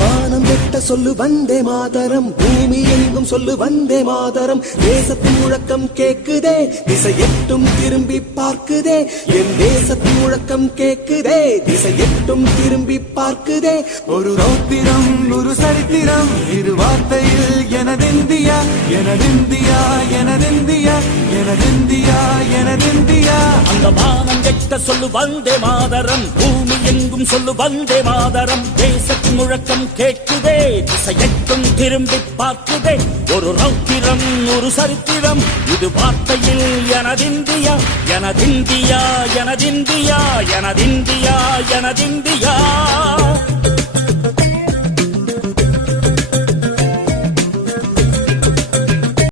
வானம் வெட்ட சொல்லு வந்தே மாதரம், பூமி எங்கும் சொல்லு வந்தே மாதரம். தேசத்தின் முழக்கம் கேக்குதே, திசை எட்டும் திரும்பி பார்க்குதே. என் தேசத்தின் முழக்கம் கேக்குதே, திசை எட்டும் திரும்பி பார்க்குதே. ஒரு ரௌத்திரம் ஒரு சரித்திரம், இரு வார்த்தையில் எனதிந்தியா எனதிந்தியா எனதிந்தியா எனதிந்தியா எனதிந்தியா. அந்த வானம் வெட்ட சொல்லு வந்தே மாதரம், பூமி எங்கும் சொல்லு வந்தே மாதரம். தேசத்தின் முழக்கம் கேட்குதே, திசையெட்டும் திரும்பி பார்க்குதே. ஒரு ரௌத்திரம் ஒரு சரித்திரம், இது வார்த்தையில் எனதிந்தியா எனதிந்தியா எனதிந்தியா எனதிந்தியா எனதிந்தியா.